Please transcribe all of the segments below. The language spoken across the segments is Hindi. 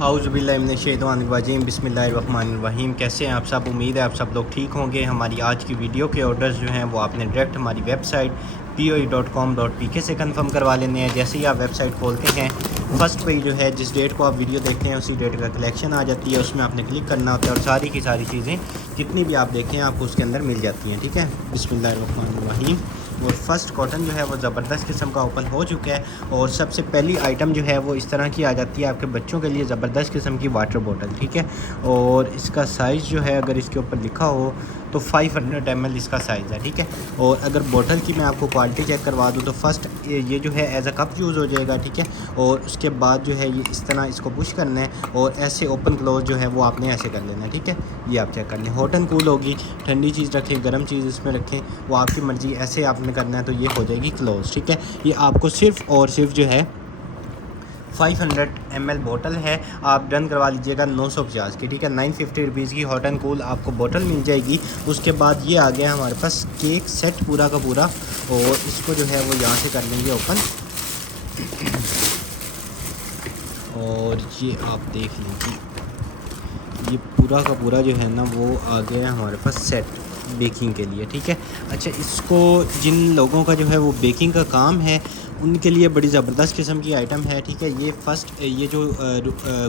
आउज़ुबिल्लाहिमिनश्शैतानिर्रजीम बिस्मिल्लाहिर्रहमानिर्रहीम। कैसे हैं आप सब? उम्मीद है आप सब लोग ठीक होंगे। हमारी आज की वीडियो के ऑर्डर्स जो हैं वो आपने डायरेक्ट हमारी वेबसाइट poe.com.pk से कंफर्म करवा लेने हैं। जैसे ही आप वेबसाइट खोलते हैं, फर्स्ट पे जो है जिस डेट को आप वीडियो देखते हैं उसी डेट का कलेक्शन आ जाती है, उसमें आपने क्लिक करना होता है और सारी की सारी चीज़ें जितनी भी आप देखें आपको उसके अंदर मिल जाती हैं। ठीक है, बिस्मिल्लाहिर्रहमानिर्रहीम। और फर्स्ट कॉटन जो है वो ज़बरदस्त किस्म का ओपन हो चुका है और सबसे पहली आइटम जो है वो इस तरह की आ जाती है आपके बच्चों के लिए ज़बरदस्त किस्म की वाटर बोतल। ठीक है, और इसका साइज़ जो है अगर इसके ऊपर लिखा हो तो 500 ml इसका साइज़ है। ठीक है, और अगर बोतल की मैं आपको क्वालिटी चेक करवा दूँ तो फर्स्ट ये जो है एज अ कप यूज़ हो जाएगा। ठीक है, और उसके बाद जो है ये इस तरह इसको पुश करना है और ऐसे ओपन क्लोज जो है वो आपने ऐसे कर लेना है। ठीक है, ये आप चेक कर लें। हॉट एंड कूल होगी, ठंडी चीज़ रखें, गर्म चीज़ इसमें रखें, वो आपकी मर्ज़ी। ऐसे आपने करना है तो ये हो जाएगी क्लोज। ठीक है, ये आपको सिर्फ़ और सिर्फ जो है 500 ml बोतल है, आप डन करवा लीजिएगा 950 की। ठीक है, 950 रुपीज़ की हॉट एंड कूल आपको बोतल मिल जाएगी। उसके बाद ये आ गया हमारे पास केक सेट पूरा का पूरा, और इसको जो है वो यहाँ से कर लेंगे ओपन, और ये आप देख लीजिए ये पूरा का पूरा जो है ना वो आ गया हमारे पास सेट बेकिंग के लिए। ठीक है, अच्छा, इसको जिन लोगों का जो है वो बेकिंग का काम है उनके लिए बड़ी ज़बरदस्त किस्म की आइटम है। ठीक है, ये फर्स्ट ये जो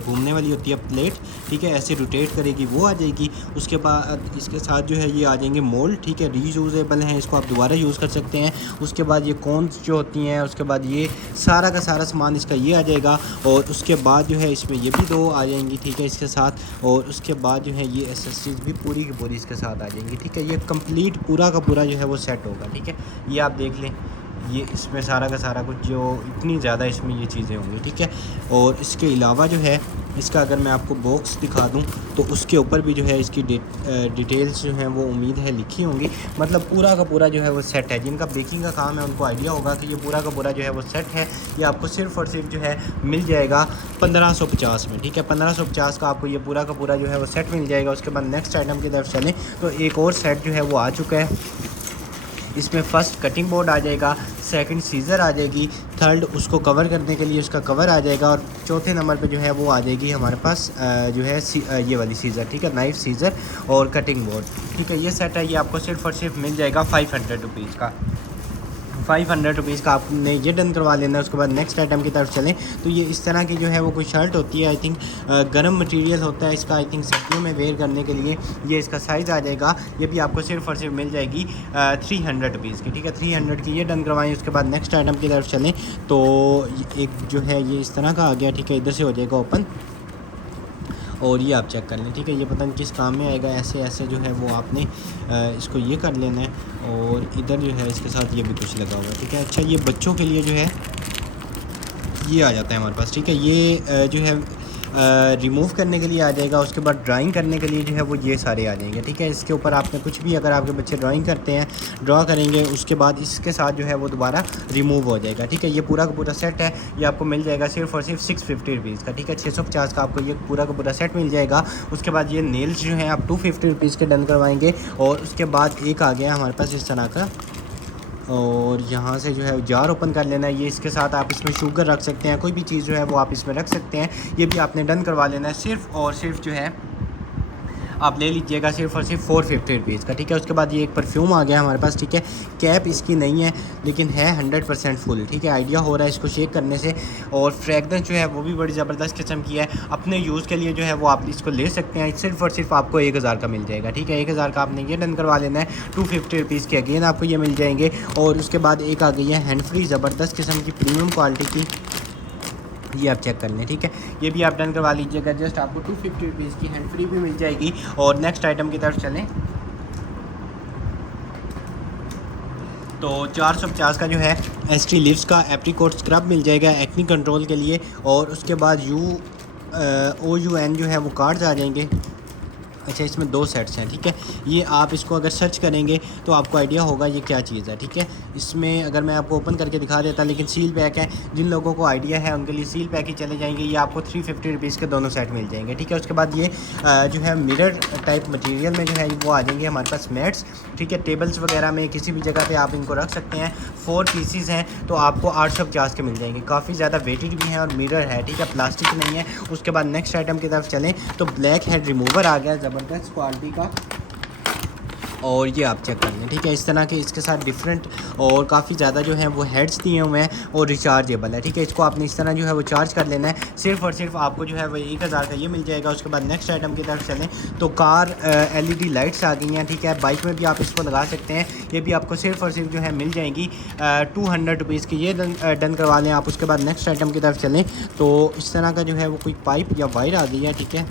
घूमने वाली होती है प्लेट, ठीक है, ऐसे रोटेट करेगी वो आ जाएगी। उसके बाद इसके साथ जो है ये आ जाएंगे मोल्ड। ठीक है, रीयूजेबल हैं, इसको आप दोबारा यूज़ कर सकते हैं। उसके बाद ये कॉन्स जो होती हैं, उसके बाद ये सारा का सारा सामान इसका ये आ जाएगा, और उसके बाद जो है इसमें ये भी दो आ जाएंगी। ठीक है, इसके साथ, और उसके बाद जो है ये एसेसरीज भी पूरी की पूरी इसके साथ आ जाएंगी। ठीक है, ये कंप्लीट पूरा का पूरा जो है वो सेट होगा। ठीक है, ये आप देख लें, ये इसमें सारा का सारा कुछ जो इतनी ज़्यादा इसमें ये चीज़ें होंगी। ठीक है, और इसके अलावा जो है इसका अगर मैं आपको बॉक्स दिखा दूं तो उसके ऊपर भी जो है इसकी डिटेल्स जो हैं वो उम्मीद है लिखी होंगी। मतलब पूरा का पूरा जो है वो सेट है। जिनका बेकिंग का काम है उनको आइडिया होगा कि ये पूरा का पूरा जो है वो सेट है। ये आपको सिर्फ़ और सिर्फ जो है मिल जाएगा 1550 में। ठीक है, 1550 का आपको ये पूरा का पूरा जो है वो सेट मिल जाएगा। उसके बाद नेक्स्ट आइटम की तरफ चलें तो एक और सेट जो है वो आ चुका है। इसमें फ़र्स्ट कटिंग बोर्ड आ जाएगा, सेकंड सीज़र आ जाएगी, थर्ड उसको कवर करने के लिए उसका कवर आ जाएगा, और चौथे नंबर पे जो है वो आ जाएगी हमारे पास जो है ये वाली सीज़र। ठीक है, नाइफ सीज़र और कटिंग बोर्ड। ठीक है, ये सेट है, ये आपको सिर्फ़ और सिर्फ मिल जाएगा 500 रुपीज़ का। 500 रुपीज़ का आपने ये डन करवा लेना है। उसके बाद नेक्स्ट आइटम की तरफ चलें तो ये इस तरह की जो है वो कोई शर्ट होती है, आई थिंक गर्म मटेरियल होता है इसका, आई थिंक सर्दियों में वेयर करने के लिए। ये इसका साइज़ आ जाएगा, ये भी आपको सिर्फ और सिर्फ मिल जाएगी 300 रुपीज़ की। ठीक है, 300 की ये डन करवाएं। उसके बाद नेक्स्ट आइटम की तरफ चलें तो एक जो है ये इस तरह का आ गया। ठीक है, इधर से हो जाएगा ओपन, और ये आप चेक कर लें। ठीक है, ये पता नहीं किस काम में आएगा, ऐसे ऐसे जो है वो आपने इसको ये कर लेना है, और इधर जो है इसके साथ ये भी कुछ लगा हुआ है। ठीक है, अच्छा, ये बच्चों के लिए जो है ये आ जाता है हमारे पास। ठीक है, ये जो है रिमूव करने के लिए आ जाएगा। उसके बाद ड्राइंग करने के लिए जो है वो ये सारे आ जाएंगे। ठीक है, इसके ऊपर आपने कुछ भी अगर आपके बच्चे ड्राइंग करते हैं, ड्रा करेंगे, उसके बाद इसके साथ जो है वो दोबारा रिमूव हो जाएगा। ठीक है, ये पूरा का पूरा सेट है, ये आपको मिल जाएगा सिर्फ और सिर्फ 650 रुपीज़ का। ठीक है, 650 का आपको ये पूरा का पूरा सेट मिल जाएगा। उसके बाद ये नेल्स जो हैं आप 250 रुपीज़ के डन करवाएंगे, और उसके बाद एक आ गया हमारे पास इस तरह का, और यहाँ से जो है जार ओपन कर लेना है। ये इसके साथ आप इसमें शुगर रख सकते हैं, कोई भी चीज़ जो है वो आप इसमें रख सकते हैं। ये भी आपने डन करवा लेना है। सिर्फ़ और सिर्फ जो है आप ले लीजिएगा सिर्फ और सिर्फ 450 रुपीज़ का। ठीक है, उसके बाद ये एक परफ्यूम आ गया हमारे पास। ठीक है, कैप इसकी नहीं है लेकिन है 100% फुल। ठीक है, आइडिया हो रहा है इसको शेक करने से, और फ्रेगरेंस जो है वो भी बड़ी ज़बरदस्त किस्म की है। अपने यूज़ के लिए जो है वो आप इसको ले सकते हैं। सिर्फ और सिर्फ आपको 1000 का मिल जाएगा। ठीक है, 1000 का आपने ये डन करवा लेना है। 250 रुपीज़ के अगेन आपको ये मिल जाएंगे। और उसके बाद एक आ गई है हैंड फ्री ज़बरदस्त किस्म की प्रीमियम क्वालिटी की, ये आप चेक कर लें। ठीक है, ये भी आप डन करवा लीजिएगा। जस्ट आपको 250 रुपीज़ की हैंड फ्री भी मिल जाएगी। और नेक्स्ट आइटम की तरफ चलें तो 450 का जो है एस्ट्री लिव्स का एप्रीकोट स्क्रब मिल जाएगा एक्नी कंट्रोल के लिए। और उसके बाद OUN जो है वो कार्ड्स आ जाएंगे। अच्छा, इसमें 2 सेट्स हैं, ठीक है। ये आप इसको अगर सर्च करेंगे तो आपको आइडिया होगा ये क्या चीज़ है, ठीक है। इसमें अगर मैं आपको ओपन करके दिखा देता, लेकिन सील पैक है, जिन लोगों को आइडिया है उनके लिए सील पैक ही चले जाएंगे। ये आपको 350 रुपीज़ के दोनों सेट मिल जाएंगे, ठीक है। उसके बाद ये जो है मिरर टाइप मटेरियल में जो है वो आ जाएंगे हमारे पास मैट्स, ठीक है। टेबल्स वगैरह में किसी भी जगह पे आप इनको रख सकते हैं। 4 पीसीज़ हैं तो आपको 850 के मिल जाएंगे। काफ़ी ज़्यादा वेटेड भी हैं और मिरर है, ठीक है, प्लास्टिक नहीं है। उसके बाद नेक्स्ट आइटम की तरफ चलें तो ब्लैक हेड रिमूवर आ गया ज़बरदस्त क्वालिटी का, और ये आप चेक कर लें, ठीक है। इस तरह के इसके साथ डिफरेंट और काफ़ी ज़्यादा जो है वो हेड्स दिए हुए हैं और रिचार्जेबल है, ठीक है। इसको आपने इस तरह जो है वो चार्ज कर लेना है। सिर्फ़ और सिर्फ आपको जो है वो 1000 का ये मिल जाएगा। उसके बाद नेक्स्ट आइटम की तरफ चलें तो कार LED लाइट्स आ गई हैं, ठीक है। बाइक में भी आप इसको लगा सकते हैं। ये भी आपको सिर्फ़ और सिर्फ जो है मिल जाएंगी 200 रुपीज़ की। ये डन करवा लें आप। उसके बाद नेक्स्ट आइटम की तरफ चलें तो इस तरह का जो है वो कोई पाइप या वायर आ गई है, ठीक है।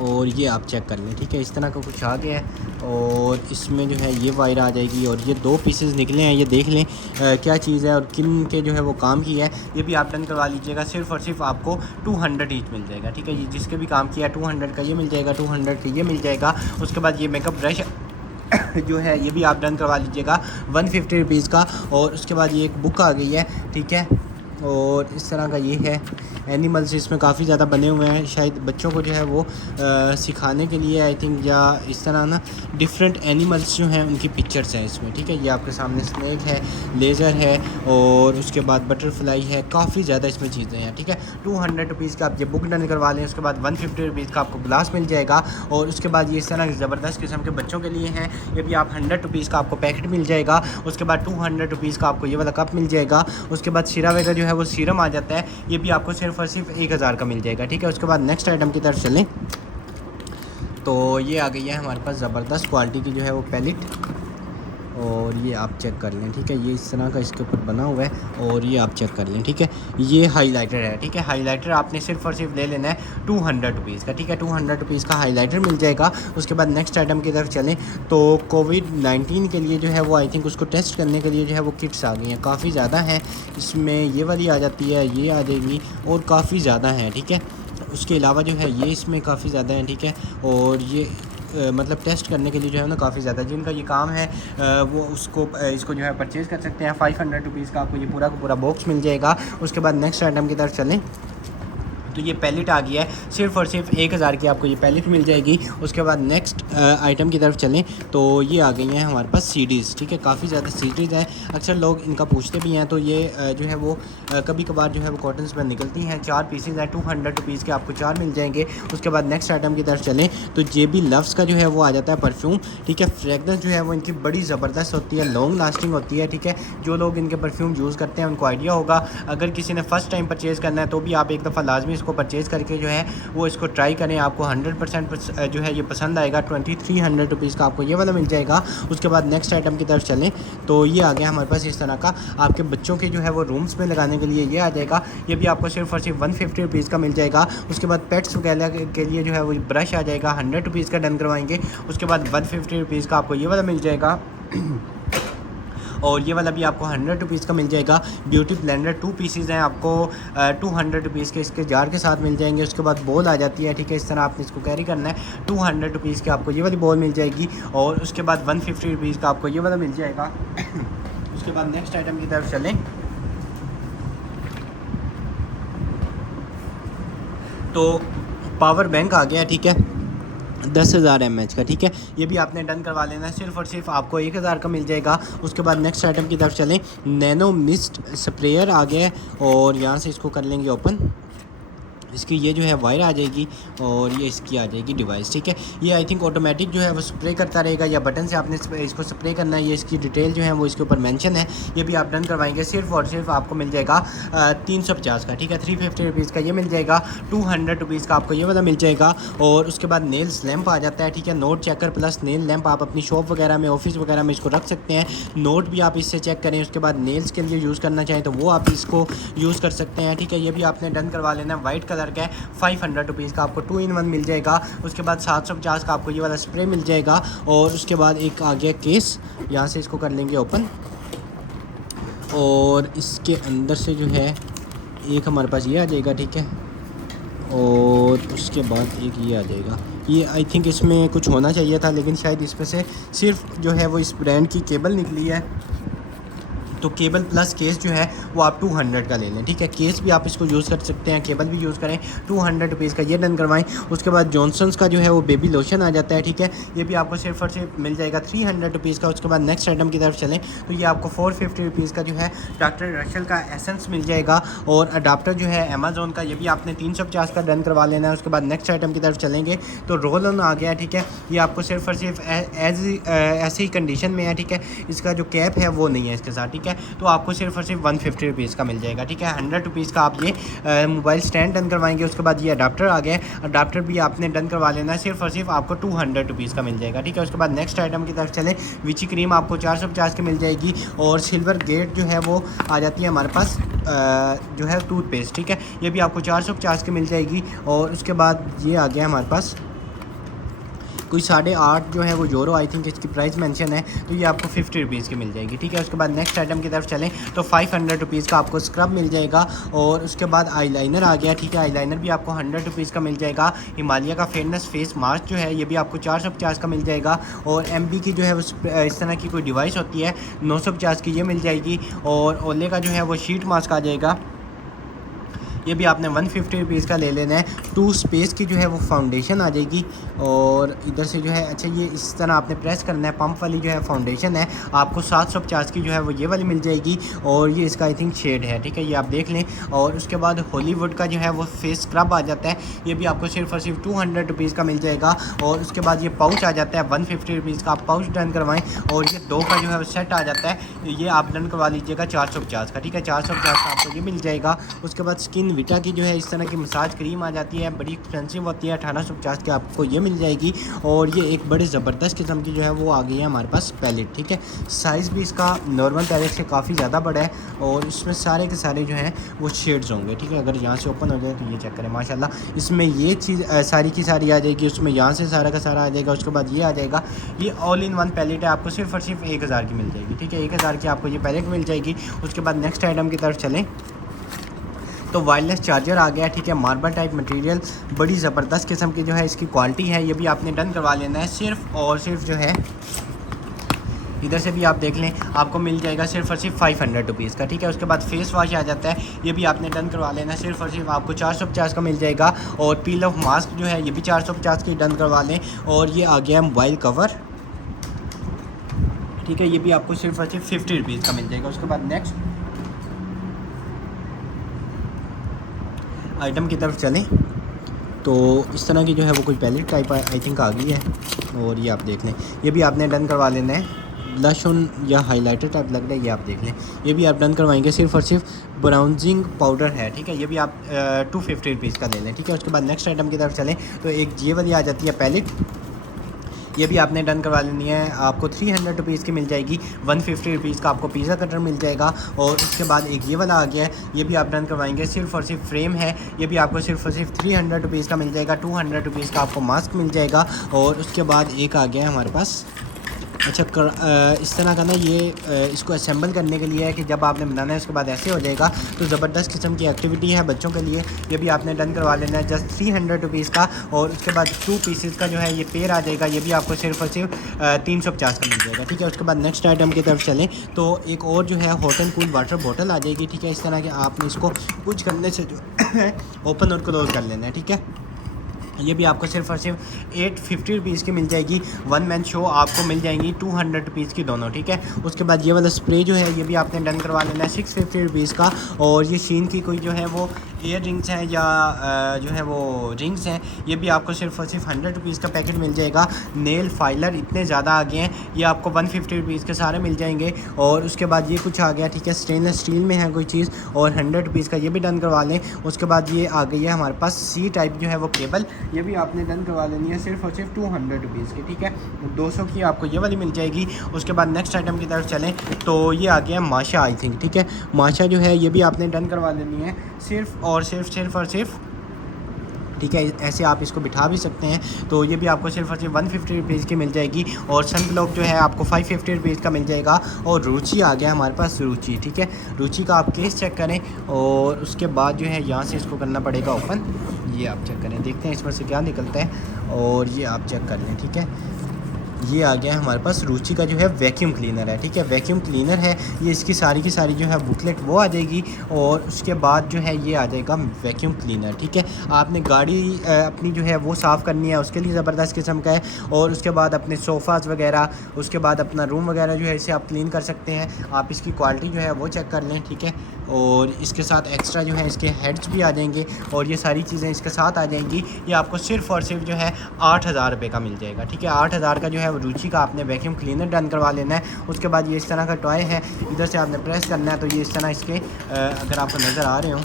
और ये आप चेक कर लें, ठीक है। इस तरह का कुछ आ गया है और इसमें जो है ये वायर आ जाएगी और ये 2 पीसेस निकले हैं। ये देख लें क्या चीज़ है और किन के जो है वो काम की है। ये भी आप डन करवा लीजिएगा। सिर्फ़ और सिर्फ आपको 200 ईच मिल जाएगा, ठीक है। ये जिसके भी काम किया 200 का ये मिल जाएगा, 200 का ये मिल जाएगा। उसके बाद ये मेकअप ब्रश जो है ये भी आप डन करवा लीजिएगा 150 रुपीज़ का। और उसके बाद ये एक बुक आ गई है, ठीक है। और इस तरह का ये है। एनिमल्स इसमें काफ़ी ज़्यादा बने हुए हैं, शायद बच्चों को जो है वो सिखाने के लिए आई थिंक, या इस तरह ना डिफरेंट एनिमल्स जो हैं उनकी पिक्चर्स हैं इसमें, ठीक है। ये आपके सामने स्नेक है, लेज़र है और उसके बाद बटरफ्लाई है। काफ़ी ज़्यादा इसमें चीज़ें हैं, ठीक है। 200 रुपीज़ का आप ये बुक डन करवा लें। उसके बाद 150 रुपीज़ का आपको ग्लास मिल जाएगा। और उसके बाद ये इस तरह ज़बरदस्त किस्म के बच्चों के लिए हैं। ये भी आप 100 रुपीज़ का आपको पैकेट मिल जाएगा। उसके बाद 200 रुपीज़ का आपको ये वाला कप मिल जाएगा। उसके बाद सीरावे का जो है वो सीरम आ जाता है। ये भी आपको सिर्फ़ और सिर्फ 1000 का मिल जाएगा, ठीक है। उसके बाद नेक्स्ट आइटम की तरफ चलें तो ये आ गई है हमारे पास ज़बरदस्त क्वालिटी की जो है वो पैलेट, और ये आप चेक कर लें, ठीक है। ये इस तरह का इसके ऊपर बना हुआ है और ये आप चेक कर लें, ठीक है। ये हाइलाइटर है, ठीक है। हाइलाइटर आपने सिर्फ़ और सिर्फ ले लेना है 200 रुपीज़ का, ठीक है। 200 रुपीज़ का हाइलाइटर मिल जाएगा। उसके बाद नेक्स्ट आइटम की तरफ चलें तो कोविड-19 के लिए जो है वो आई थिंक उसको टेस्ट करने के लिए जो है वो किट्स आ गई हैं। काफ़ी ज़्यादा हैं इसमें, ये वाली आ जाती है, ये आ जाएगी और काफ़ी ज़्यादा हैं, ठीक है। उसके अलावा जो है ये इसमें काफ़ी ज़्यादा हैं, ठीक है। और ये मतलब टेस्ट करने के लिए जो है ना काफ़ी ज़्यादा जिनका ये काम है वो इसको जो है परचेज़ कर सकते हैं। 500 रुपीज़ का आपको ये पूरा का पूरा बॉक्स मिल जाएगा। उसके बाद नेक्स्ट आइटम की तरफ चलें तो ये पैलेट आ गया है। सिर्फ़ और सिर्फ 1000 की आपको ये पैलेट मिल जाएगी। उसके बाद नेक्स्ट आइटम की तरफ चलें तो ये आ गई हैं हमारे पास सीडीज़, ठीक है। काफ़ी ज़्यादा सीडीज़ हैं, अक्सर लोग इनका पूछते भी हैं। तो ये जो है वो कभी कभार जो है वो कॉटन्स में निकलती हैं। 4 पीसेज हैं, 200 रुपीज़ के आपको 4 मिल जाएंगे। उसके बाद नेक्स्ट आइटम की तरफ चलें तो JB लव्स का जो है वो आ जाता है परफ्यूम, ठीक है। फ्रेगनेंस जो है वो इनकी बड़ी ज़बरदस्त होती है, लॉन्ग लास्टिंग होती है, ठीक है। जो लोग इनके परफ्यूम यूज़ करते हैं उनको आइडिया होगा। अगर किसी ने फ़र्स्ट टाइम परचेज़ करना है तो भी आप एक दफ़ा लाजमी इसको परचेज़ करके जो है वो इसको ट्राई करें। आपको 100% जो है ये पसंद आएगा। 2300 रुपीज़ का आपको ये वाला मिल जाएगा। उसके बाद नेक्स्ट आइटम की तरफ चलें तो ये आ गया हमारे पास इस तरह का, आपके बच्चों के जो है वो रूम्स में लगाने के लिए ये आ जाएगा। ये भी आपको सिर्फ और सिर्फ 150 रुपीज़ का मिल जाएगा। उसके बाद पेट्स वगैरह के लिए जो है वो ब्रश आ जाएगा, 100 रुपीज़ का डन करवाएंगे। उसके बाद 150 रुपीज़ का आपको ये वाला मिल जाएगा और ये वाला भी आपको 100 रुपीज़ का मिल जाएगा। ब्यूटी ब्लेंडर 2 पीसेज हैं, आपको 200 रुपीज़ के इसके जार के साथ मिल जाएंगे। उसके बाद बॉल आ जाती है, ठीक है। इस तरह आपने इसको कैरी करना है। 200 रुपीज़ के आपको ये वाली बॉल मिल जाएगी और उसके बाद 150 रुपीज़ का आपको ये वाला मिल जाएगा। उसके बाद नेक्स्ट आइटम की तरफ चलें तो पावर बैंक आ गया, ठीक है, 10,000 mAh का, ठीक है। ये भी आपने डन करवा लेना है। सिर्फ़ और सिर्फ आपको 1000 का मिल जाएगा। उसके बाद नेक्स्ट आइटम की तरफ चलें। नैनो मिस्ट स्प्रेयर आ गया है और यहाँ से इसको कर लेंगे ओपन। इसकी ये जो है वायर आ जाएगी और ये इसकी आ जाएगी डिवाइस, ठीक है। ये आई थिंक ऑटोमेटिक जो है वो स्प्रे करता रहेगा या बटन से आपने इसको स्प्रे करना है। ये इसकी डिटेल जो है वो इसके ऊपर मेंशन है। ये भी आप डन करवाएंगे। सिर्फ और सिर्फ आपको मिल जाएगा 350 का, ठीक है। 350 रुपीज़ का ये मिल जाएगा। 200 रुपीज़ का आपको ये वाला मिल जाएगा। और उसके बाद नेल्स लैंप आ जाता है, ठीक है। Note checker plus nail lamp आप अपनी शॉप वगैरह में, ऑफिस वगैरह में इसको रख सकते हैं। नोट भी आप इससे चेक करें। उसके बाद नेल्स के लिए यूज़ करना चाहें तो वो आप इसको यूज़ कर सकते हैं, ठीक है। ये भी आपने डन करवा लेना है। वाइट कलर का है, 500 रुपीज़ का आपको 2 in 1 मिल जाएगा। उसके बाद 750 का आपको ये वाला स्प्रे मिल जाएगा। और उसके बाद एक आ गया केस, यहाँ से इसको कर लेंगे ओपन और इसके अंदर से जो है एक हमारे पास ये आ जाएगा, ठीक है। और उसके बाद एक ये आ जाएगा। ये आई थिंक इसमें कुछ होना चाहिए था, लेकिन शायद इसमें से सिर्फ जो है वो इस ब्रांड की केबल निकली है। तो केबल प्लस केस जो है वो आप 200 का ले लें, ठीक है। केस भी आप इसको यूज़ कर सकते हैं, केबल भी यूज़ करें। 200 रुपीज़ का ये डन करवाएं। उसके बाद जॉनसन्स का जो है वो बेबी लोशन आ जाता है, ठीक है। ये भी आपको सिर्फ और सिर्फ मिल जाएगा 300 रुपीज़ का। उसके बाद नेक्स्ट आइटम की तरफ चलें तो ये आपको 450 रुपीज़ का जो है डॉक्टर रशल का एसेंस मिल जाएगा। और अडाप्टर जो है अमेज़ोन का, ये भी आपने 350 का डन करवा लेना है। उसके बाद नेक्स्ट आइटम की तरफ चलेंगे तो रोल ऑन आ गया, ठीक है। ये आपको सिर्फ और सिर्फ ऐसी ही कंडीशन में है, ठीक है। इसका जो कैप है वो नहीं है इसके साथ, ठीक है। तो आपको सिर्फ और सिर्फ 150 रुपीज़ का मिल जाएगा, ठीक है। 100 रुपीज़ का आप ये मोबाइल स्टैंड डन करवाएंगे। उसके बाद ये अडाप्टर आ गया, अडाप्टर भी आपने डन करवा लेना है। सिर्फ और सिर्फ आपको 200 रुपीज़ का मिल जाएगा, ठीक है। उसके बाद नेक्स्ट आइटम की तरफ चले। विची क्रीम आपको 450 की मिल जाएगी। और सिल्वर गेट जो है वो आ जाती है हमारे पास जो है टूथपेस्ट, ठीक है। ये भी आपको 450 की मिल जाएगी। और उसके बाद ये आ गया हमारे पास कोई 8.5 जो है वो यूरो आई थिंक इसकी प्राइस मेंशन है। तो ये आपको 50 रुपीज़ की मिल जाएगी, ठीक है। उसके बाद नेक्स्ट आइटम की तरफ चलें तो 500 रुपीज़ का आपको स्क्रब मिल जाएगा। और उसके बाद आईलाइनर आ गया, ठीक है। आईलाइनर भी आपको 100 रुपीज़ का मिल जाएगा। हिमालय का फेयरनेस फेस मास्क जो है ये भी आपको 450 का मिल जाएगा। और MB की जो है इस तरह की कोई डिवाइस होती है 950 की, ये मिल जाएगी। और ओले का जो है वो शीट मास्क आ जाएगा, ये भी आपने 150 रुपीज़ का ले लेना है। 2 स्पेस की जो है वो फाउंडेशन आ जाएगी। और इधर से जो है अच्छा ये इस तरह आपने प्रेस करना है। पंप वाली जो है फाउंडेशन है आपको 750 की जो है वो ये वाली मिल जाएगी। और ये इसका आई थिंक शेड है, ठीक है, ये आप देख लें। और उसके बाद हॉलीवुड का जो है वो फेस स्क्रब आ जाता है, ये भी आपको सिर्फ और सिर्फ 200 रुपीज़ का मिल जाएगा। और उसके बाद ये पाउच आ जाता है 150 रुपीज़ का, आप पाउच डन करवाएं। और ये 2 का जो है वो सेट आ जाता है, ये आप डन करवा लीजिएगा 450 का, ठीक है। 450 का आपको ये मिल जाएगा। उसके बाद स्किन विटा की जो है इस तरह की मसाज क्रीम आ जाती है, बड़ी एक्सपेंसिव होती है, 1850 की आपको ये मिल जाएगी। और ये एक बड़ी ज़बरदस्त किस्म की जो है वो आ गई है हमारे पास पैलेट, ठीक है। साइज़ भी इसका नॉर्मल पैलेट से काफ़ी ज़्यादा बड़ा है। और इसमें सारे के सारे जो हैं वो शेड्स होंगे, ठीक है। अगर यहाँ से ओपन हो जाए तो ये चेक करें माशाल्लाह, इसमें ये चीज़ सारी की सारी आ जाएगी। उसमें यहाँ से सारा का सारा आ जाएगा। उसके बाद ये आ जाएगा, ये ऑल इन वन पैलेट है, आपको सिर्फ और सिर्फ 1000 की मिल जाएगी, ठीक है। 1000 की आपको ये पैलेट मिल जाएगी। उसके बाद नेक्स्ट आइटम की तरफ चलें तो वायरलेस चार्जर आ गया, ठीक है। मार्बल टाइप मटेरियल, बड़ी ज़बरदस्त किस्म की जो है इसकी क्वालिटी है, ये भी आपने डन करवा लेना है। सिर्फ और सिर्फ जो है इधर से भी आप देख लें आपको मिल जाएगा सिर्फ और सिर्फ 500 रुपीज़ का, ठीक है। उसके बाद फेस वॉश आ जाता है, ये भी आपने डन करवा लेना है। सिर्फ और सिर्फ आपको 450 का मिल जाएगा। और पील ऑफ मास्क जो है ये भी 450 की डन करवा लें। और ये आ गया मोबाइल कवर, ठीक है, ये भी आपको सिर्फ और सिर्फ 50 रुपीज़ का मिल जाएगा। उसके बाद नेक्स्ट आइटम की तरफ चलें तो इस तरह की जो है वो कोई पैलेट टाइप आई थिंक आ गई है। और ये आप देख लें, ये भी आपने डन करवा लेना है। ब्लश ऑन या हाइलाइटर टाइप लग रहा है, ये आप देख लें, ये भी आप डन करवाएंगे। सिर्फ और सिर्फ ब्राउजिंग पाउडर है, ठीक है, ये भी आप 250 रुपीज़ का ले लें, ठीक है। उसके बाद नेक्स्ट आइटम की तरफ चलें तो एक ये वाली आ जाती है पैलेट, ये भी आपने डन करवा लेनी है। आपको 300 रुपीज़ की मिल जाएगी। 150 रुपीज़ का आपको पिज़्ज़ा कटर मिल जाएगा। और उसके बाद एक ये वाला आ गया है, ये भी आप डन करवाएंगे। सिर्फ और सिर्फ फ्रेम है, ये भी आपको सिर्फ और सिर्फ 300 रुपीज़ का मिल जाएगा। 200 रुपीज़ का आपको मास्क मिल जाएगा। और उसके बाद एक आ गया है हमारे पास अच्छा इस तरह का ना, ये इसको असेंबल करने के लिए है कि जब आपने बनाना है उसके बाद ऐसे हो जाएगा। तो ज़बरदस्त किस्म की एक्टिविटी है बच्चों के लिए, ये भी आपने डन करवा लेना है जस्ट 300 रुपीज़ का। और उसके बाद 2 पीसेस का जो है ये पेयर आ जाएगा, ये भी आपको सिर्फ और सिर्फ 350 का मिल जाएगा, ठीक है। उसके बाद नेक्स्ट आइटम की तरफ चलें तो एक और जो है hot and cool water bottle आ जाएगी, ठीक है। इस तरह के आपने इसको कुछ करने से जो है ओपन और क्लोज कर लेना है, ठीक है। ये भी आपको सिर्फ और सिर्फ 850 रुपीज़ की मिल जाएगी। 1 मैन शो आपको मिल जाएंगी 200 रुपीज़ की दोनों, ठीक है। उसके बाद ये वाला स्प्रे जो है ये भी आपने डन करवा लेना है 650 रुपीज़ का। और ये शीन की कोई जो है वो ईयर रिंग्स हैं या जो है वो रिंग्स हैं, ये भी आपको सिर्फ और सिर्फ 100 रुपीज़ का पैकेट मिल जाएगा। नेल फाइलर इतने ज़्यादा आ गए हैं, ये आपको 150 रुपीज़ के सारे मिल जाएंगे। और उसके बाद ये कुछ आ गया, ठीक है, स्टेनलेस स्टील में है कोई चीज़, और 100 रुपीज़ का ये भी डन करवा लें। उसके बाद ये आ गई है हमारे पास सी टाइप जो है वो केबल, ये भी आपने डन करवा लेनी है सिर्फ और सिर्फ 200 रुपीज़ की, ठीक है। 200 की आपको ये वाली मिल जाएगी। उसके बाद नेक्स्ट आइटम की तरफ चलें तो ये आ गया माशा आई थिंक, ठीक है। माशा जो है ये भी आपने डन करवा लेनी है सिर्फ और सिर्फ ठीक है। ऐसे आप इसको बिठा भी सकते हैं। तो ये भी आपको सिर्फ और सिर्फ 150 रुपीज़ की मिल जाएगी। और सन ब्लॉक जो है आपको 550 रुपीज़ का मिल जाएगा। और रुचि आ गया हमारे पास, रुचि, ठीक है। रुचि का आप केस चेक करें और उसके बाद जो है यहाँ से इसको करना पड़ेगा ओपन। ये आप चेक करें, देखते हैं इसमें से क्या निकलता है। और ये आप चेक कर लें, ठीक है। ये आ गया हमारे पास रुचि का जो है वैक्यूम क्लीनर है, ठीक है। वैक्यूम क्लीनर है ये, इसकी सारी की सारी जो है बुकलेट वो आ जाएगी। और उसके बाद जो है ये आ जाएगा वैक्यूम क्लीनर, ठीक है। आपने गाड़ी अपनी जो है वो साफ़ करनी है, उसके लिए ज़बरदस्त किस्म का है। और उसके बाद अपने सोफ़ाज़ वगैरह, उसके बाद अपना रूम वगैरह जो है इसे आप क्लीन कर सकते हैं। आप इसकी क्वालिटी जो है वो चेक कर लें, ठीक है। और इसके साथ एक्स्ट्रा जो है इसके हेड्स भी आ जाएंगे और ये सारी चीज़ें इसके साथ आ जाएंगी। ये आपको सिर्फ़ और सिर्फ जो है 8,000 रुपये का मिल जाएगा, ठीक है। 8,000 का जो है रुचि का आपने वैक्यूम क्लीनर डन करवा लेना है। उसके बाद ये इस तरह का टॉय है, इधर से आपने प्रेस करना है तो ये इस तरह इसके अगर आपको नज़र आ रहे हों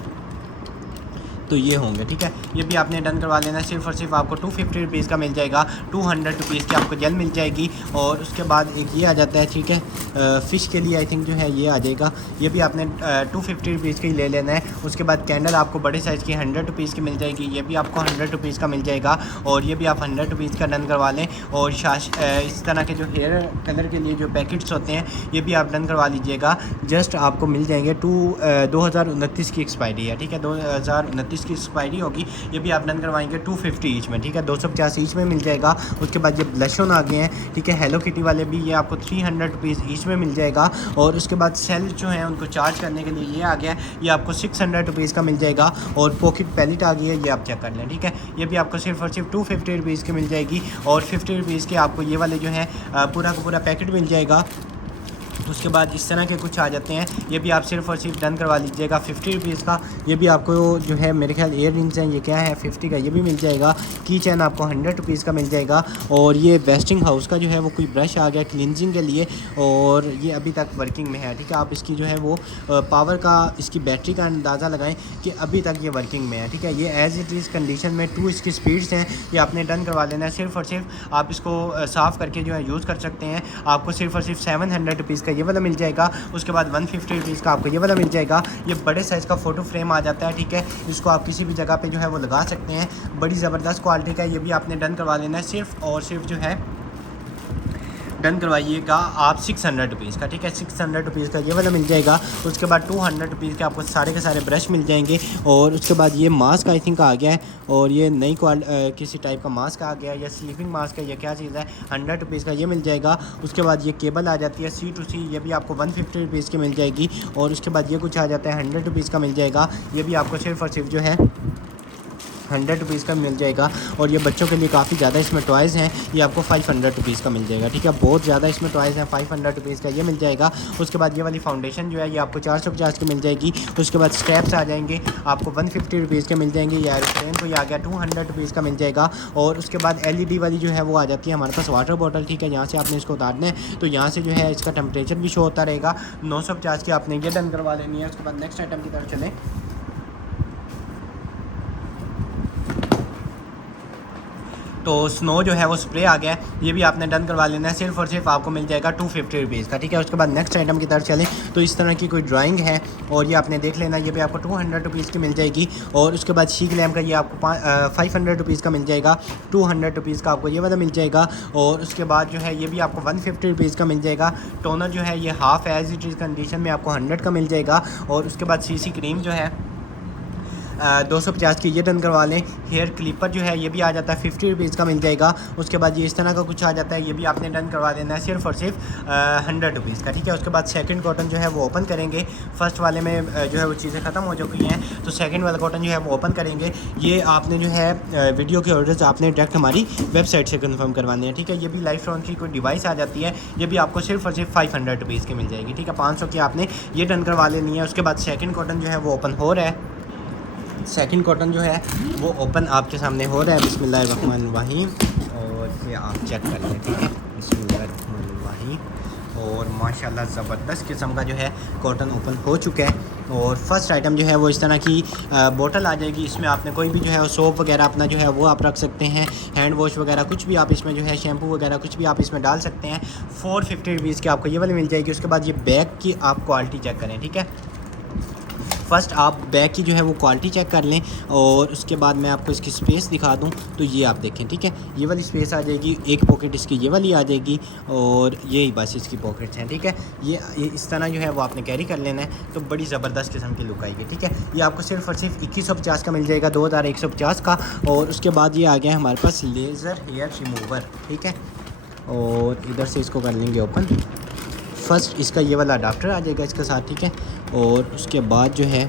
तो ये होंगे, ठीक है। ये भी आपने डन करवा लेना है। सिर्फ और सिर्फ आपको 250 रुपीज़ का मिल जाएगा। 200 रुपीज़ की आपको जेल मिल जाएगी। और उसके बाद एक ये आ जाता है, ठीक है, फ़िश के लिए आई थिंक जो है ये आ जाएगा। ये भी आपने 250 रुपीज़ की ले लेना है। उसके बाद कैंडल आपको बड़े साइज़ की 100 रुपीज़ की मिल जाएगी। ये भी आपको 100 रुपीज़ का मिल जाएगा। और ये भी आप 100 रुपीज़ का डन करवा लें। और इस तरह के जो हेयर कलर के लिए जो पैकेट्स होते हैं ये भी आप डन करवा लीजिएगा। जस्ट आपको मिल जाएंगे 2029 की एक्सपायरी है, ठीक है। 2029 की एक्सपायरी होगी। ये भी आप डन करवाएंगे 250 ईच में, ठीक है। 250 ईच में मिल जाएगा। उसके बाद ये ब्लश ऑन आ गए हैं, ठीक है। हेलो किटी वाले भी ये आपको 300 रुपीज़ ईच में मिल जाएगा। और उसके बाद सेल जो है उनको चार्ज करने के लिए ये आ गया है, ये आपको 600 रुपीज़ का मिल जाएगा। और पॉकेट पैलेट आ गई है, ये आप चेक कर लें, ठीक है। ये भी आपको सिर्फ और सिर्फ 250 रुपीज़ की मिल जाएगी। और 50 रुपीज़ के आपको ये वाले जो है पूरा का पूरा पैकेट मिल जाएगा। उसके बाद इस तरह के कुछ आ जाते हैं, ये भी आप सिर्फ और सिर्फ डन करवा लीजिएगा 50 रुपीज़ का। ये भी आपको जो है मेरे ख्याल ईयर रिंग्स हैं, ये क्या है 50 का, ये भी मिल जाएगा। की चैन आपको 100 रुपीज़ का मिल जाएगा। और ये वेस्टिंग हाउस का जो है वो कोई ब्रश आ गया क्लिनजिंग के लिए, और ये अभी तक वर्किंग में है, ठीक है। आप इसकी जो है वो पावर का, इसकी बैटरी का अंदाज़ा लगाएं कि अभी तक ये वर्किंग में है, ठीक है। ये एज़ इट इज़ कंडीशन में 2 इसकी स्पीड्स हैं, ये आपने डन करवा लेना है। सिर्फ और सिर्फ आप इसको साफ़ करके जो है यूज़ कर सकते हैं। आपको सिर्फ और सिर्फ 700 रुपीज़ का ये वाला मिल जाएगा। उसके बाद 150 रुपीज़ का आपको ये वाला मिल जाएगा। ये बड़े साइज़ का फ़ोटो फ्रेम आ जाता है, ठीक है। इसको आप किसी भी जगह पे जो है वो लगा सकते हैं। बड़ी ज़बरदस्त क्वालिटी का ये भी आपने डन करवा लेना है। सिर्फ और सिर्फ जो है डन करवाइएगा आप 600 रुपीज़ का, ठीक है। 600 रुपीज़ का ये वाला मिल जाएगा। उसके बाद 200 रुपीज़ के आपको सारे के सारे ब्रश मिल जाएंगे। और उसके बाद ये मास्क आई थिंक आ गया है, और ये नई किसी टाइप का मास्क आ गया है, या स्लीपिंग मास्क है, या क्या चीज़ है, 100 रुपीज़ का ये मिल जाएगा। उसके बाद ये केबल आ जाती है C2C, ये भी आपको 150 रुपीज़ की मिल जाएगी। और उसके बाद ये कुछ आ जाता है 100 रुपीज़ का मिल जाएगा। ये भी आपको सिर्फ और सिर्फ जो है 100 रुपीज़ का मिल जाएगा। और ये बच्चों के लिए काफ़ी ज़्यादा इसमें टॉयज़ हैं, ये आपको 500 रुपीज़ का मिल जाएगा, ठीक है। बहुत ज़्यादा इसमें टॉयज़ हैं, 500 रुपीज़ का ये मिल जाएगा। उसके बाद ये वाली फाउंडेशन जो है ये आपको 450 की मिल जाएगी। उसके बाद स्टेप्स आ जाएंगे, आपको 150 रुपीज़ के मिल जाएंगे। ये एरोप्लेन को ये आ गया 200 रुपीज़ का मिल जाएगा। और उसके बाद LED वाली जो है वो आ जाती है हमारे पास वाटर बॉटल, ठीक है। यहाँ से आपने इसको उतारना है तो यहाँ से जो है इसका टेम्परेचर भी शो होता रहेगा। 950 की आपने ये डन करवा लेनी है। उसके बाद नेक्स्ट आइटम की तरफ चलें। तो स्नो जो है वो स्प्रे आ गया है, ये भी आपने डन करवा लेना है। सिर्फ और सिर्फ आपको मिल जाएगा 250 रुपीज़ का, ठीक है। उसके बाद नेक्स्ट आइटम की तरफ चलें तो इस तरह की कोई ड्राइंग है और ये आपने देख लेना, ये भी आपको 200 रुपीज़ की मिल जाएगी। और उसके बाद शीक लैम्प का ये आपको 500 रुपीज़ का मिल जाएगा। 200 रुपीज़ का आपको ये वाला मिल जाएगा। और उसके बाद जो है ये भी आपको 150 रुपीज़ का मिल जाएगा। टोनर जो है ये half as it is condition में आपको 100 का मिल जाएगा। और उसके बाद CC क्रीम जो है 250 की ये डन करवा लें। हेयर क्लिपर जो है ये भी आ जाता है 50 रुपीज़ का मिल जाएगा। उसके बाद ये इस तरह का कुछ आ जाता है, ये भी आपने डन करवा देना है सिर्फ और सिर्फ 100 रुपीज़ का, ठीक है। उसके बाद सेकंड कॉटन जो है वो ओपन करेंगे। फर्स्ट वाले में जो है वो चीज़ें ख़त्म हो चुकी हैं, तो सेकंड वाला कॉटन जो है वो ओपन करेंगे। ये आपने जो है वीडियो के ऑर्डर्स आपने डायरेक्ट हमारी वेबसाइट से कन्फर्म करवाने हैं, ठीक है। ये भी लाइफस्टॉन की कोई डिवाइस आ जाती है, ये भी आपको सिर्फ और सिर्फ 500 रुपीज़ की मिल जाएगी, ठीक है। 500 की आपने ये डन करवा लेनी है। उसके बाद सेकंड कॉटन जो है वो ओपन हो रहा है। सेकंड कॉटन जो है वो ओपन आपके सामने हो रहा है। बिस्मिल्लाहिर्रहमानिर्रहीम। और ये आप चेक कर लें, ठीक है। बिस्मिल्लाहिर्रहमानिर्रहीम। और माशाल्लाह ज़बरदस्त किस्म का जो है कॉटन ओपन हो चुका है। और फर्स्ट आइटम जो है वो इस तरह की बोतल आ जाएगी। इसमें आपने कोई भी जो है सोप वगैरह अपना जो है वो आप रख सकते हैं, हैंड वॉश वगैरह कुछ भी आप इसमें जो है शैम्पू वगैरह कुछ भी आप इसमें डाल सकते हैं। 450 रुपीज़ की आपको ये वाली मिल जाएगी। उसके बाद ये बैग की आप क्वालिटी चेक करें, ठीक है। फ़र्स्ट आप बैग की जो है वो क्वालिटी चेक कर लें और उसके बाद मैं आपको इसकी स्पेस दिखा दूं। तो ये आप देखें, ठीक है, ये वाली स्पेस आ जाएगी, एक पॉकेट इसकी ये वाली आ जाएगी और यही बस इसकी पॉकेट्स हैं, ठीक है। ये इस तरह जो है वो आपने कैरी कर लेना है, तो बड़ी ज़बरदस्त किस्म की लुक आएगी, ठीक है। ये आपको सिर्फ और सिर्फ 2150 का मिल जाएगा, 2150 का। और उसके बाद ये आ गया हमारे पास लेज़र हेयर रिमूवर, ठीक है। और इधर से इसको कर लेंगे ओपन। फर्स्ट इसका ये वाला अडाप्टर आ जाएगा इसके साथ, ठीक है। और उसके बाद जो है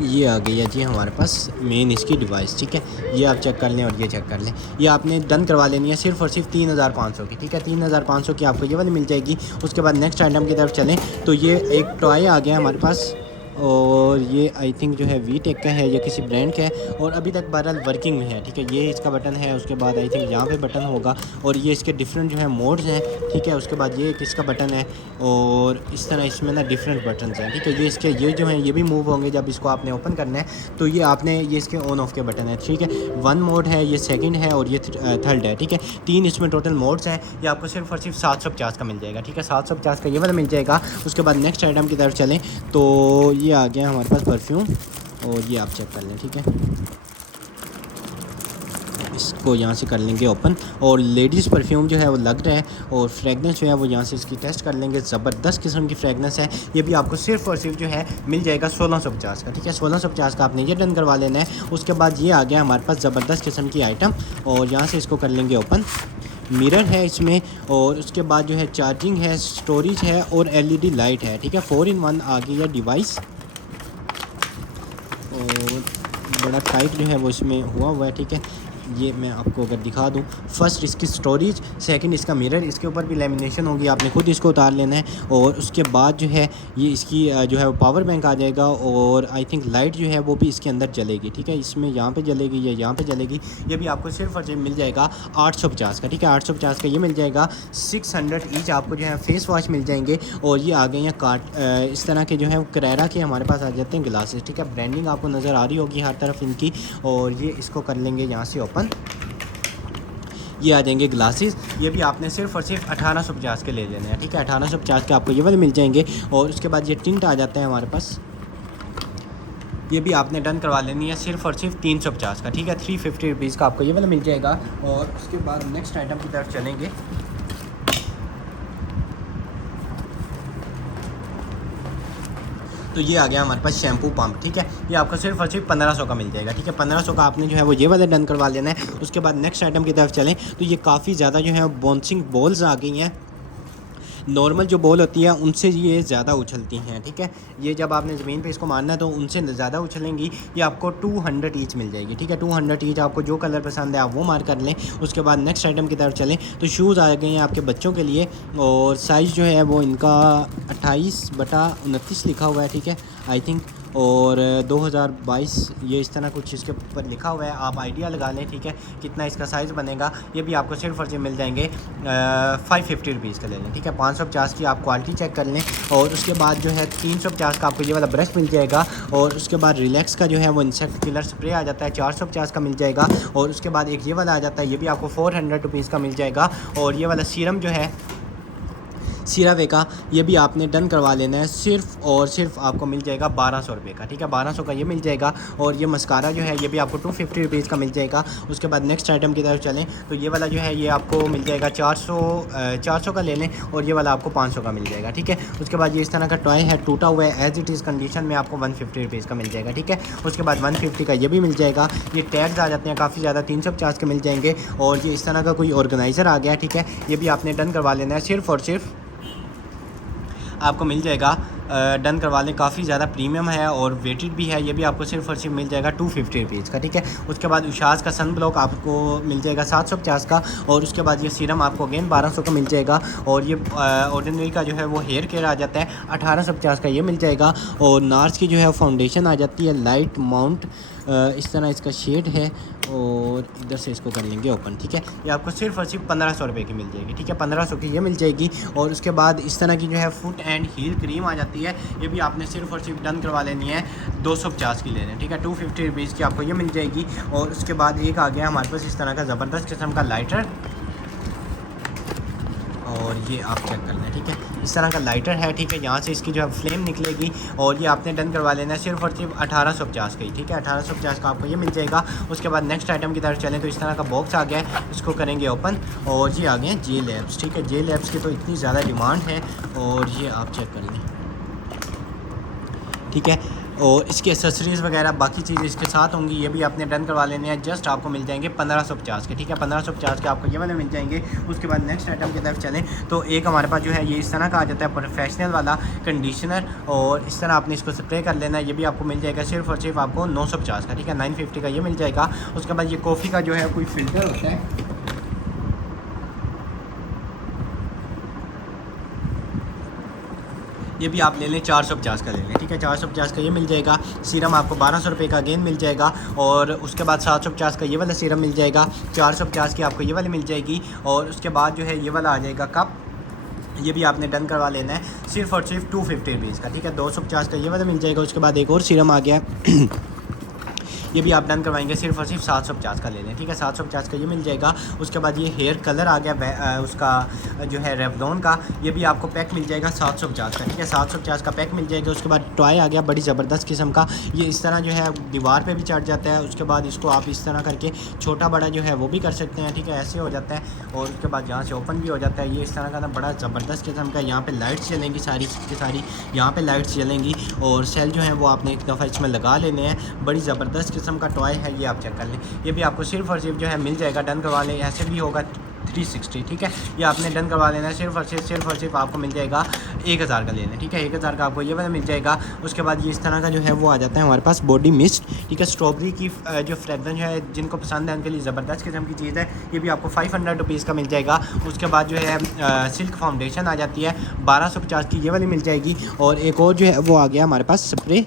ये आ गई है जी हमारे पास मेन इसकी डिवाइस, ठीक है। ये आप चेक कर लें और ये चेक कर लें। ये आपने डन करवा लेनी है सिर्फ और सिर्फ 3500 की, ठीक है। 3500 की आपको ये वाली मिल जाएगी। उसके बाद नेक्स्ट आइटम की तरफ चलें तो ये एक टॉय आ गया हमारे पास और ये आई थिंक जो है वी टेक का है या किसी ब्रांड का है और अभी तक बहरहाल वर्किंग में है, ठीक है। ये इसका बटन है, उसके बाद आई थिंक यहाँ पे बटन होगा और ये इसके डिफरेंट जो है मोड्स हैं, ठीक है। उसके बाद ये इसका बटन है और इस तरह इसमें ना डिफरेंट बटन हैं, ठीक है। ये इसके ये जो हैं ये भी मूव होंगे जब इसको आपने ओपन करना है। तो ये आपने ये इसके ऑन ऑफ के बटन है, ठीक है। 1 मोड है, ये सेकंड है और ये थर्ड है, ठीक है। 3 इसमें टोटल मोड्स हैं। ये आपको सिर्फ और सिर्फ 750 का मिल जाएगा, ठीक है। 750 का ये वाला मिल जाएगा। उसके बाद नेक्स्ट आइटम की तरफ चलें तो ये आ गया हमारे पास परफ्यूम और ये आप चेक कर लें, ठीक है। इसको यहाँ से कर लेंगे ओपन और लेडीज़ परफ्यूम जो है वो लग रहा है और फ्रेगनेंस जो है वो यहाँ से इसकी टेस्ट कर लेंगे। ज़बरदस्त किस्म की फ्रेगनेंस है। ये भी आपको सिर्फ और सिर्फ जो है मिल जाएगा 1650 का, ठीक है। 1650 का आपने ये डन करवा लेना है। उसके बाद ये आ गया हमारे पास ज़बरदस्त किस्म की आइटम और यहाँ से इसको कर लेंगे ओपन। मिरर है इसमें और उसके बाद जो है चार्जिंग है, स्टोरेज है और LED लाइट है, ठीक है। 4 in 1 आ गई है डिवाइस और बड़ा टाइट जो है वो इसमें हुआ है, ठीक है। ये मैं आपको अगर दिखा दूं, फर्स्ट इसकी स्टोरेज, सेकंड इसका मिरर, इसके ऊपर भी लेमिनेशन होगी, आपने खुद इसको उतार लेना है। और उसके बाद जो है ये इसकी जो है वो पावर बैंक आ जाएगा और आई थिंक लाइट जो है वो भी इसके अंदर जलेगी, ठीक है। इसमें यहाँ पे जलेगी या यहाँ पे जलेगी। ये भी आपको सिर्फ और सिर्फ मिल जाएगा 850 का, ठीक है। 850 का ये मिल जाएगा। 600 ईच आपको जो है फेस वॉश मिल जाएंगे। और ये आ गए हैं इस तरह के जो है करैरा के हमारे पास आ जाते हैं ग्लासेस, ठीक है। ब्रांडिंग आपको नज़र आ रही होगी हर तरफ इनकी। और ये इसको कर लेंगे यहाँ से ओपन। ये आ जाएंगे ग्लासेस। ये भी आपने सिर्फ और सिर्फ 1850 के ले लेने हैं, ठीक है। 1850 के आपको ये वाले मिल जाएंगे। और उसके बाद ये टिंट आ जाता है हमारे पास, ये भी आपने डन करवा लेनी है सिर्फ और सिर्फ 350 का, ठीक है। 350 रुपीज़ का आपको ये वाला मिल जाएगा। और उसके बाद नेक्स्ट आइटम की तरफ चलेंगे। तो ये आ गया हमारे पास शैम्पू पंप, ठीक है। ये आपको सिर्फ और सिर्फ 1500 का मिल जाएगा, ठीक है। 1500 का आपने जो है वो ये वाला डन करवा लेना है। उसके बाद नेक्स्ट आइटम की तरफ चलें तो ये काफ़ी ज़्यादा जो है बाउंसिंग बॉल्स आ गई हैं। नॉर्मल जो बॉल होती है उनसे ये ज़्यादा उछलती हैं, ठीक है। ये जब आपने ज़मीन पे इसको मारना है तो उनसे ज़्यादा उछलेंगी। ये आपको 200 ईच मिल जाएगी, ठीक है। 200 ईच, आपको जो कलर पसंद है आप वो मार कर लें। उसके बाद नेक्स्ट आइटम की तरफ चलें तो शूज़ आ गए हैं आपके बच्चों के लिए और साइज़ जो है वो इनका 28/29 लिखा हुआ है, ठीक है, आई थिंक। और 2022 ये इस तरह कुछ इसके ऊपर लिखा हुआ है, आप आइडिया लगा लें, ठीक है, कितना इसका साइज़ बनेगा। ये भी आपको सिर्फ और सिर्फ मिल जाएंगे 550 रुपीज़ का ले लें, ठीक है। 550 की आप क्वालिटी चेक कर लें। और उसके बाद जो है 350 का आपको ये वाला ब्रश मिल जाएगा। और उसके बाद रिलैक्स का जो है वो इंसेक्ट किलर स्प्रे आ जाता है, 450 का मिल जाएगा। और उसके बाद एक ये वाला आ जाता है, ये भी आपको 400 रुपीज़ का मिल जाएगा। और ये वाला सीरम जो है सीरावे का, ये भी आपने डन करवा लेना है। सिर्फ और सिर्फ आपको मिल जाएगा 1200 रुपये का, ठीक है। 1200 का ये मिल जाएगा। और ये मस्कारा जो है ये भी आपको 250 रुपीज़ का मिल जाएगा। उसके बाद नेक्स्ट आइटम की तरफ चलें तो ये वाला जो है ये आपको मिल जाएगा 400 का ले लें और ये वाला आपको 500 का मिल जाएगा, ठीक है। उसके बाद ये इस तरह का टॉय है, टूटा हुआ है, एज इट इज़ कंडीशन में, आपको 150 रुपीज़ का मिल जाएगा, ठीक है। उसके बाद 150 का ये भी मिल जाएगा। ये टैग्स आ जाते हैं काफ़ी ज़्यादा, 350 के मिल जाएंगे। और ये इस तरह का कोई ऑर्गेनाइज़र आ गया, ठीक है। ये भी आपने डन करवा लेना है। सिर्फ और सिर्फ आपको मिल जाएगा, डन करवा लें, काफ़ी ज़्यादा प्रीमियम है और वेटेड भी है। ये भी आपको सिर्फ और सिर्फ मिल जाएगा 250 रुपीज़ का, ठीक है। उसके बाद उशाज़ का सन ब्लॉक आपको मिल जाएगा 750 का। और उसके बाद ये सीरम आपको अगेन 1200 का मिल जाएगा। और ये ऑर्डिनरी का जो है वो हेयर केयर आ जाता है, 1850 का ये मिल जाएगा। और नार्स की जो है फाउंडेशन आ जाती है, लाइट माउंट, इस तरह इसका शेड है। और इधर से इसको कर लेंगे ओपन, ठीक है। ये आपको सिर्फ और सिर्फ 1500 रुपये की मिल जाएगी, ठीक है। 1500 की ये मिल जाएगी। और उसके बाद इस तरह की जो है फुट एंड हील क्रीम आ जाती है, ये भी आपने सिर्फ और सिर्फ डन करवा लेनी है, 250 की ले लें, ठीक है। 250 रुपीज़ की आपको ये मिल जाएगी। और उसके बाद एक आ गया हमारे पास इस तरह का ज़बरदस्त किस्म का लाइटर और ये आप चेक कर लें, ठीक है। इस तरह का लाइटर है, ठीक है। यहाँ से इसकी जो है फ्लेम निकलेगी और ये आपने डन करवा लेना है सिर्फ और सिर्फ 1850 का ही, ठीक है। 1850 का आपको ये मिल जाएगा। उसके बाद नेक्स्ट आइटम की तरफ चलें तो इस तरह का बॉक्स आ गया है, इसको करेंगे ओपन और ये आ गए हैं जे लैब्स, ठीक है। जे लैब्स की तो इतनी ज़्यादा डिमांड है और ये आप चेक कर लें, ठीक है। और इसकी एसेसरीज़ वगैरह बाकी चीज़ें इसके साथ होंगी, ये भी आपने डन करवा लेने हैं। जस्ट आपको मिल जाएंगे 1550 के, ठीक है। 1550 के आपको ये वाले मिल जाएंगे। उसके बाद नेक्स्ट आइटम की तरफ चलें तो एक हमारे पास जो है ये इस तरह का आ जाता है प्रोफेशनल वाला कंडीशनर और इस तरह आपने इसको स्प्रे कर लेना है। ये भी आपको मिल जाएगा सिर्फ और सिर्फ आपको 950 का, ठीक है। 950 का ये मिल जाएगा। उसके बाद ये कॉफ़ी का जो है कोई फ़िल्टर होता है, ये भी आप ले लें 450 का ले लें, ठीक है। 450 का ये मिल जाएगा। सीरम आपको 1200 रुपये का अगेन मिल जाएगा। और उसके बाद 750 का ये वाला सीरम मिल जाएगा। 450 की आपको ये वाली मिल जाएगी। और उसके बाद जो है ये वाला आ जाएगा कप, ये भी आपने डन करवा लेना है सिर्फ और सिर्फ 250 रुपीज़ का, ठीक है। 250 का ये वाला मिल जाएगा। उसके बाद एक और सीरम आ गया ये भी आप डन करवाएंगे सिर्फ और सिर्फ 750 का ले लें, ठीक है। 750 का ये मिल जाएगा। उसके बाद ये हेयर कलर आ गया उसका जो है रेवलॉन का, ये भी आपको पैक मिल जाएगा 750 का, ठीक है। 750 का पैक मिल जाएगा। उसके बाद टॉय आ गया बड़ी ज़बरदस्त किस्म का, ये इस तरह जो है दीवार पे भी चढ़ जाता है। उसके बाद इसको आप इस तरह करके छोटा बड़ा जो है वो भी कर सकते हैं, ठीक है। ऐसे हो जाता है और उसके बाद यहाँ से ओपन भी हो जाता है। ये इस तरह का ना बड़ा ज़बरदस्त किस्म का, यहाँ पर लाइट्स चलेंगी सारी की सारी, यहाँ पर लाइट्स चलेंगी और सेल जो है वो आपने एक दफ़ा इसमें लगा लेने हैं। बड़ी ज़बरदस्त किस्म का टॉय है, ये आप चेक कर लें। ये भी आपको सिर्फ और सिर्फ जो है मिल जाएगा, डन करवा लें। ऐसे भी होगा 360, ठीक है। ये आपने डन करवा लेना है सिर्फ और सिर्फ आपको मिल जाएगा 1000 का ले लें, ठीक है। 1000 का आपको ये वाला मिल जाएगा। उसके बाद ये इस तरह का जो है वो आ जाता है हमारे पास बॉडी मिस्ट, ठीक है। स्ट्रॉबेरी की जो फ्रेगरेंस है जिनको पसंद है उनके लिए ज़बरदस्त किस्म की चीज़ है। ये भी आपको 500 रुपीज़ का मिल जाएगा। उसके बाद जो है सिल्क फाउंडेशन आ जाती है 1250 की, ये वाली मिल जाएगी। और एक और जो है वो आ गया हमारे पास स्प्रे,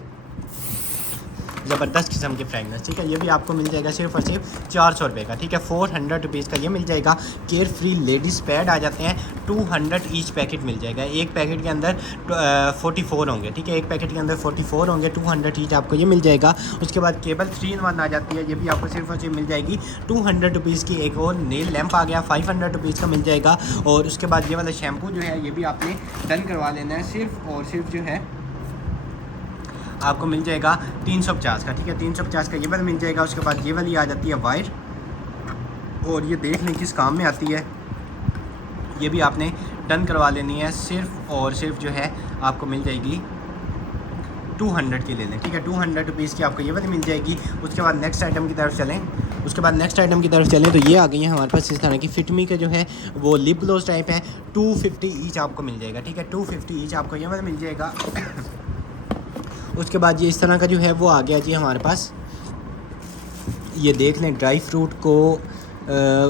ज़बरदस्त किस्म की फ्रेगनेंस, ठीक है। ये भी आपको मिल जाएगा सिर्फ और सिर्फ 400 रुपये का, ठीक है। 400 रुपीज़ का ये मिल जाएगा। केयर फ्री लेडीज़ पैड आ जाते हैं 200 ईच पैकेट मिल जाएगा। एक पैकेट के अंदर 44 होंगे, ठीक है। एक पैकेट के अंदर 44 होंगे, 200 ईच आपको ये मिल जाएगा। उसके बाद केबल 3-in-1 आ जाती है, ये भी आपको सिर्फ और सिर्फ मिल जाएगी 200 रुपीज़ की। एक और नेल लैंप आ गया 500 रुपीज़ का मिल जाएगा। और उसके बाद ये वाला शैम्पू जो है ये भी आपने डन करवा लेना है सिर्फ और सिर्फ जो है आपको मिल जाएगा 350 का, ठीक है। 350 का ये वाला मिल जाएगा। उसके बाद ये वाली आ जाती है वाइट और ये देख लें किस काम में आती है, ये भी आपने डन करवा लेनी है सिर्फ और सिर्फ जो है आपको मिल जाएगी 200 की ले लें, ठीक है। 200 रुपीज़ की आपको ये वाली मिल जाएगी। उसके बाद नेक्स्ट आइटम की तरफ चलें तो ये आ गई है हमारे पास इस तरह की फिटमी के जो है वो लिप ग्लोस टाइप है। 250 ईच आपको मिल जाएगा, ठीक है। 250 ईच आपको ये वाला मिल जाएगा। उसके बाद ये इस तरह का जो है वो आ गया जी हमारे पास, ये देख लें ड्राई फ्रूट को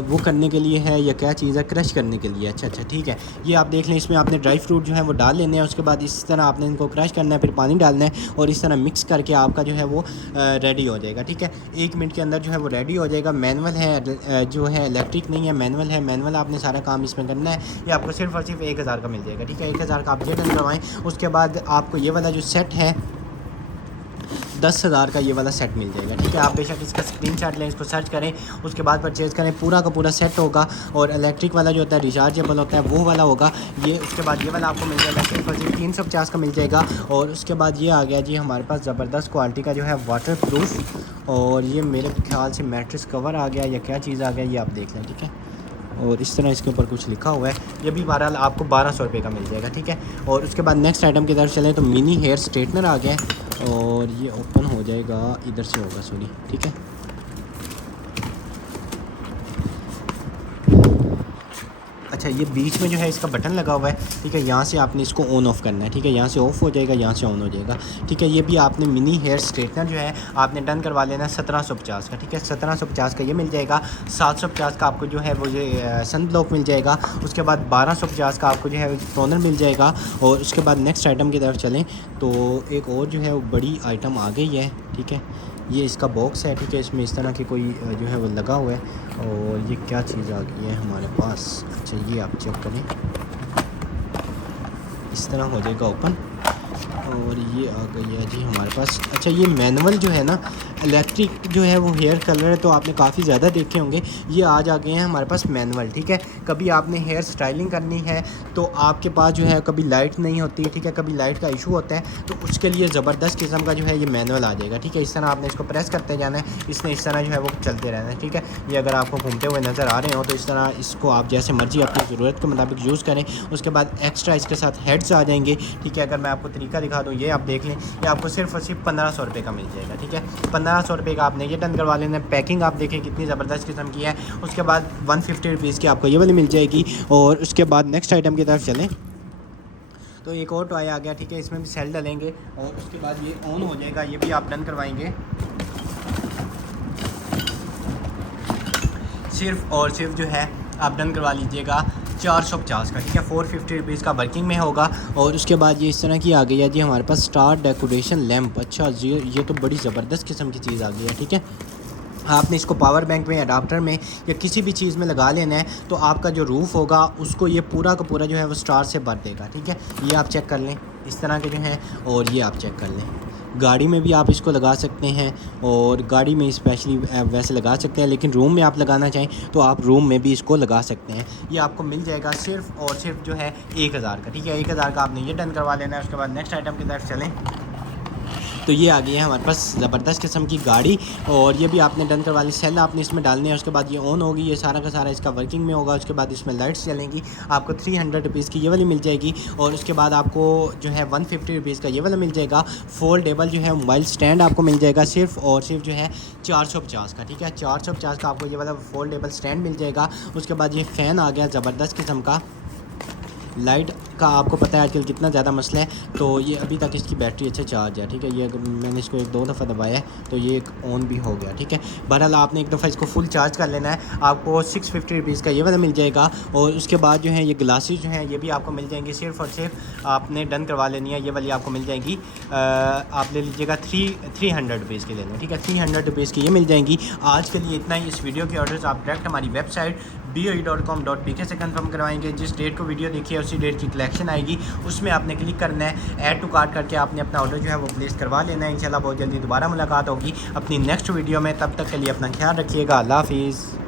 वो करने के लिए है या क्या चीज़ है, क्रश करने के लिए। अच्छा, ठीक है। ये आप देख लें, इसमें आपने ड्राई फ्रूट जो है वो डाल लेने हैं। उसके बाद इस तरह आपने इनको क्रश करना है, फिर पानी डालना है और इस तरह मिक्स करके आपका जो है वो रेडी हो जाएगा, ठीक है। 1 मिनट के अंदर जो है वो रेडी हो जाएगा। मैनुअल है जो है, इलेक्ट्रिक नहीं है, मैनुअल है। मैनुअल आपने सारा काम इसमें करना है। ये आपको सिर्फ और सिर्फ 1000 का मिल जाएगा, ठीक है। 1000 का आप ये डन करवाएँ। उसके बाद आपको ये वाला जो सेट है 10,000 का ये वाला सेट मिल जाएगा, ठीक है। आप बेशक इसका स्क्रीनशॉट लें, इसको सर्च करें, उसके बाद परचेज़ करें। पूरा का पूरा सेट होगा और इलेक्ट्रिक वाला जो होता है रिचार्जेबल होता है वो वाला होगा ये। उसके बाद ये वाला आपको मिल जाएगा सिर्फ और सिर्फ 350 का मिल जाएगा। और उसके बाद ये आ गया जी हमारे पास ज़बरदस्त क्वालिटी का जो है वाटर प्रूफ, और ये मेरे ख्याल से मैट्रेस कवर आ गया या क्या चीज़ आ गया, ये आप देख लें, ठीक है। और इस तरह इसके ऊपर कुछ लिखा हुआ है, ये भी बहरहाल आपको 1200 रुपये का मिल जाएगा, ठीक है। और उसके बाद नेक्स्ट आइटम की तरफ चलें तो मिनी हेयर स्ट्रेटनर आ गया है और ये ओपन हो जाएगा, इधर से होगा सॉरी, ठीक है। अच्छा, ये बीच में जो है इसका बटन लगा हुआ है, ठीक है। यहाँ से आपने इसको ऑन ऑफ़ करना है, ठीक है। यहाँ से ऑफ़ हो जाएगा, यहाँ से ऑन हो जाएगा, ठीक है। ये भी आपने मिनी हेयर स्ट्रेटनर जो है आपने डन करवा लेना 1750 का, ठीक है। 1750 का ये मिल जाएगा। 750 का आपको जो है वो ये सन ब्लॉक मिल जाएगा। उसके बाद 1250 का आपको जो है टोनर मिल जाएगा। और उसके बाद नेक्स्ट आइटम की तरफ चलें तो एक और जो है वो बड़ी आइटम आ गई है, ठीक है। ये इसका बॉक्स है, ठीक है। इसमें इस तरह की कोई जो है वो लगा हुआ है और ये क्या चीज़ आ गई है हमारे पास। अच्छा, ये आप चेक करें, इस तरह हो जाएगा ओपन और ये आ गई है जी हमारे पास। अच्छा, ये मैनुअल जो है ना, इलेक्ट्रिक जो है वो हेयर कलर है तो आपने काफ़ी ज़्यादा देखे होंगे। ये आज आ गए हैं हमारे पास मैनुअल, ठीक है। कभी आपने हेयर स्टाइलिंग करनी है तो आपके पास जो है कभी लाइट नहीं होती, ठीक है, कभी लाइट का इशू होता है, तो उसके लिए ज़बरदस्त किस्म का जो है ये मैनुअल आ जाएगा, ठीक है। इस तरह आपने इसको प्रेस करते जाना है, इसने इस तरह जो है वो चलते रहना है, ठीक है। ये अगर आपको घूमते हुए नज़र आ रहे हो तो इस तरह इसको आप जैसे मर्जी अपनी ज़रूरत के मुताबिक यूज़ करें। उसके बाद एक्स्ट्रा इसके साथ हेड्स आ जाएंगे, ठीक है। अगर मैं आपको तरीका दिखा दूँ, ये आप देख लें, ये आपको सिर्फ और सिर्फ 1500 रुपये का मिल जाएगा, ठीक है। 1500 रुपये का आपने ये डन करवा लेना है। पैकिंग आप देखें कितनी ज़बरदस्त किस्म की है। उसके बाद 150 रुपीज़ की आपको ये वाली मिल जाएगी। और उसके बाद नेक्स्ट आइटम की तरफ चलें तो एक और टॉय आ गया, ठीक है। इसमें भी सेल डलेंगे और उसके बाद ये ऑन हो जाएगा, ये भी आप डन करवाएंगे। सिर्फ और सिर्फ जो है आप डन करवा लीजिएगा 450 का, ठीक है। 450 रुपीज़ का वर्किंग में होगा। और उसके बाद ये इस तरह की आ गई है जी हमारे पास स्टार डेकोरेशन लैंप। अच्छा जी, ये तो बड़ी ज़बरदस्त किस्म की चीज़ आ गई है, ठीक है। आपने इसको पावर बैंक में, अडाप्टर में या किसी भी चीज़ में लगा लेना है तो आपका जो रूफ़ होगा उसको ये पूरा का पूरा जो है वो स्टार से भर देगा, ठीक है। ये आप चेक कर लें इस तरह के जो हैं, और ये आप चेक कर लें। गाड़ी में भी आप इसको लगा सकते हैं और गाड़ी में स्पेशली वैसे लगा सकते हैं, लेकिन रूम में आप लगाना चाहें तो आप रूम में भी इसको लगा सकते हैं। ये आपको मिल जाएगा सिर्फ़ और सिर्फ जो है 1000 का, ठीक है। 1000 का आपने ये डन करवा लेना है। उसके बाद नेक्स्ट आइटम की तरफ चलें तो ये आ गई है हमारे पास ज़बरदस्त किस्म की गाड़ी, और ये भी आपने डन करवा ली। सेल आपने इसमें डालने हैं, उसके बाद ये ऑन होगी, ये सारा का सारा इसका वर्किंग में होगा। उसके बाद इसमें लाइट्स चलेंगी, आपको 300 रुपीज़ की ये वाली मिल जाएगी। और उसके बाद आपको जो है 150 रुपीज़ का ये वाला मिल जाएगा। फोल्डेबल जो है मोबाइल स्टैंड आपको मिल जाएगा सिर्फ और सिर्फ जो है 450 का, ठीक है। 450 का आपको ये वाला फोल्डेबल स्टैंड मिल जाएगा। उसके बाद ये फ़ैन आ गया ज़बरदस्त किस्म का। लाइट का आपको पता है आजकल कितना ज़्यादा मसला है, तो ये अभी तक इसकी बैटरी अच्छा चार्ज है, ठीक है। ये अगर मैंने इसको 1-2 दफ़ा दबाया है तो ये एक ऑन भी हो गया, ठीक है। बहरहाल आपने एक दफ़ा इसको फुल चार्ज कर लेना है। आपको 650 रुपीज़ का ये वाला मिल जाएगा। और उसके बाद जो है ये ग्लासेस जो हैं ये भी आपको मिल जाएंगी। सिर्फ और सिर्फ आपने डन करवा लेनी है, ये वाली आपको मिल जाएंगी। आप ले लीजिएगा 300 रुपीज़ की लेना, ठीक है। 300 रुपीज़ की ये मिल जाएंगी। आज के लिए इतना ही। इस वीडियो के ऑर्डर्स आप डायरेक्ट हमारी वेबसाइट boe.com.pk से कंफर्म करवाएंगे। जिस डेट को वीडियो देखिए उसी डेट की कलेक्शन आएगी, उसमें आपने क्लिक करना है, ऐड टू कार्ट करके आपने अपना ऑर्डर जो है वो प्लेस करवा लेना है। इंशाल्लाह बहुत जल्दी दोबारा मुलाकात होगी अपनी नेक्स्ट वीडियो में। तब तक के लिए अपना ख्याल रखिएगा। अल्लाह हाफिज़।